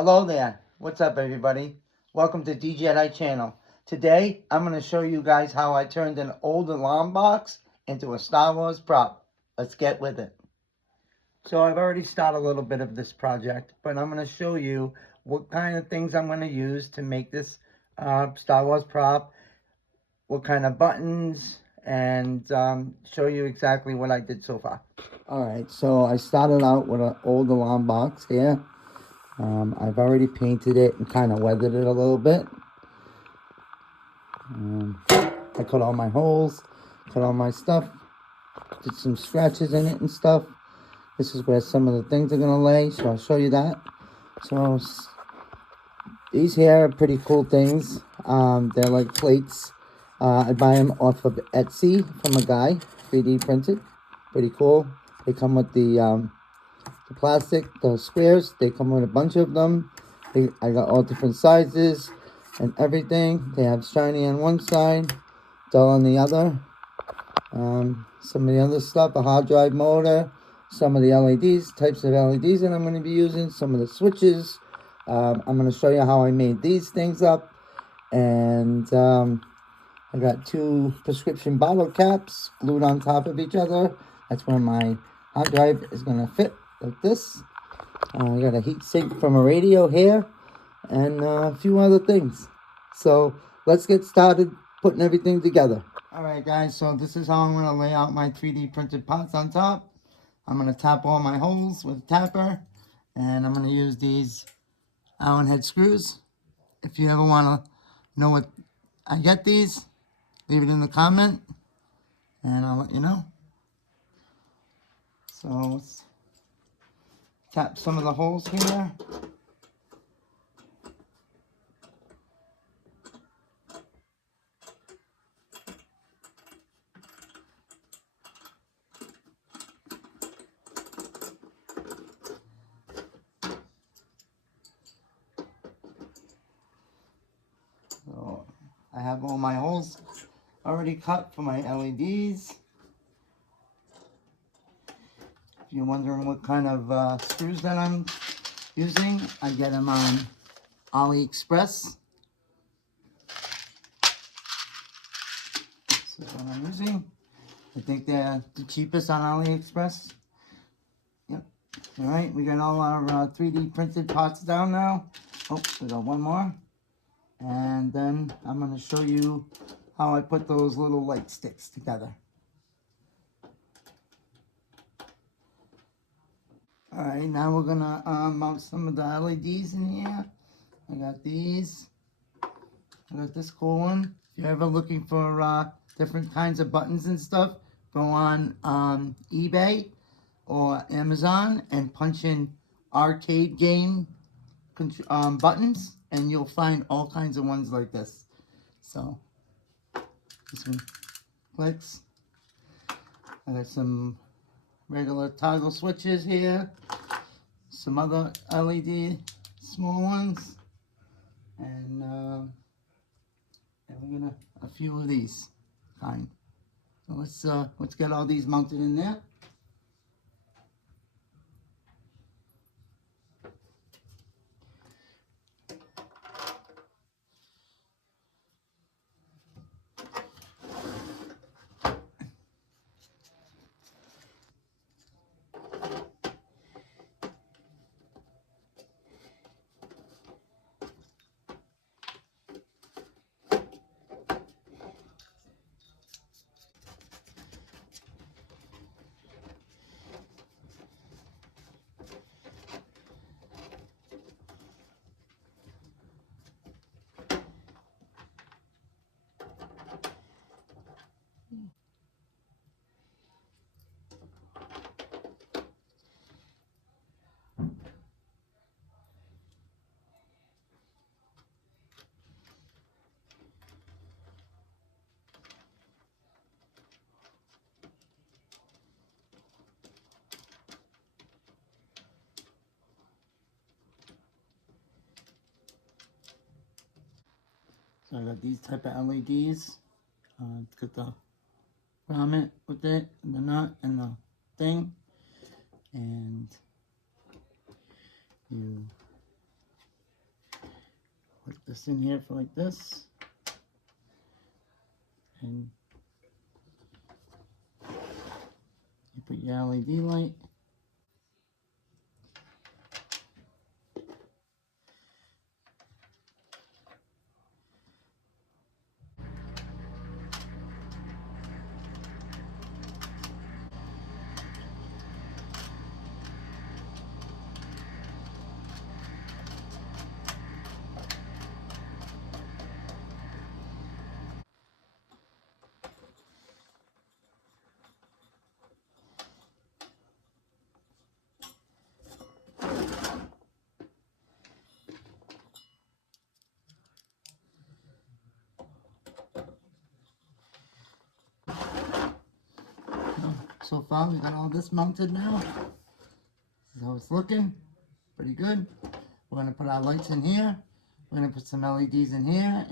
Hello there. What's up, everybody? Welcome to DJI channel. Today, I'm going to show you guys how I turned an old alarm box into a Star Wars prop. Let's get with it. So I've already started a little bit of this project, but I'm going to show you what kind of things I'm going to use to make this Star Wars prop, what kind of buttons, and show you exactly what I did so far. Alright, so I started out with an old alarm box here. I've already painted it and kind of weathered it a little bit. I cut all my holes, cut all my stuff, did some scratches in it and stuff. This is where some of the things are going to lay, so I'll show you that. So these here are pretty cool things. They're like plates. I buy them off of Etsy from a guy, 3D printed. Pretty cool. They come with the plastic, the squares. They come with a bunch of them. I got all different sizes and everything. They have shiny on one side, dull on the other. Some of the other stuff, a hard drive motor, some of the LEDs, types of LEDs that I'm going to be using, some of the switches. I'm going to show you how I made these things up. And I got 2 prescription bottle caps glued on top of each other. That's where my hard drive is going to fit, like this. I got a heat sink from a radio here, and a few other things. So let's get started putting everything together. Alright guys, so this is how I'm going to lay out my 3D printed parts on top. I'm going to tap all my holes with a tapper, and I'm going to use these Allen head screws. If you ever want to know what I get these, leave it in the comment, and I'll let you know. So let's tap some of the holes here. So I have all my holes already cut for my LEDs. If you're wondering what kind of screws that I'm using, I get them on AliExpress. This is what I'm using. I think they're the cheapest on AliExpress. Yep. Alright, we got all our 3D printed parts down now. Oh, we got one more. And then I'm going to show you how I put those little light sticks together. Alright, now we're going to mount some of the LEDs in here. I got these. I got this cool one. If you're ever looking for different kinds of buttons and stuff, go on eBay or Amazon and punch in arcade game buttons, and you'll find all kinds of ones like this. So this one clicks. I got some regular toggle switches here, some other LED small ones, and we're gonna a few of these kind. So let's get all these mounted in there. So I got these type of LEDs. It's got the grommet with it, and the nut, and the thing. And you this in here for like this. And you put your LED light. So far, we got all this mounted now. This is how it's looking. Pretty good. We're going to put our lights in here. We're going to put some LEDs in here,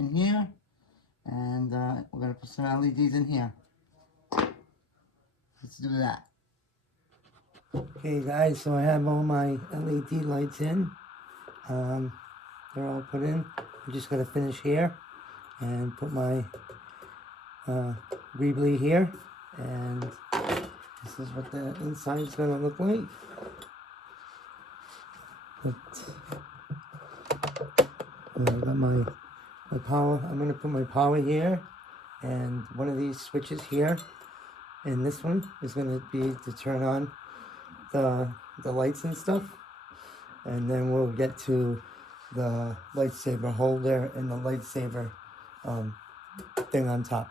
and we're going to put some LEDs in here. Let's do that. Okay, guys, so I have all my LED lights in. They're all put in. I'm just going to finish here and put my greebly here, and this is what the inside is going to look like. I got my power. I'm going to put my power here, and one of these switches here, and this one is going to be to turn on the lights and stuff, and then we'll get to the lightsaber holder and the lightsaber thing on top.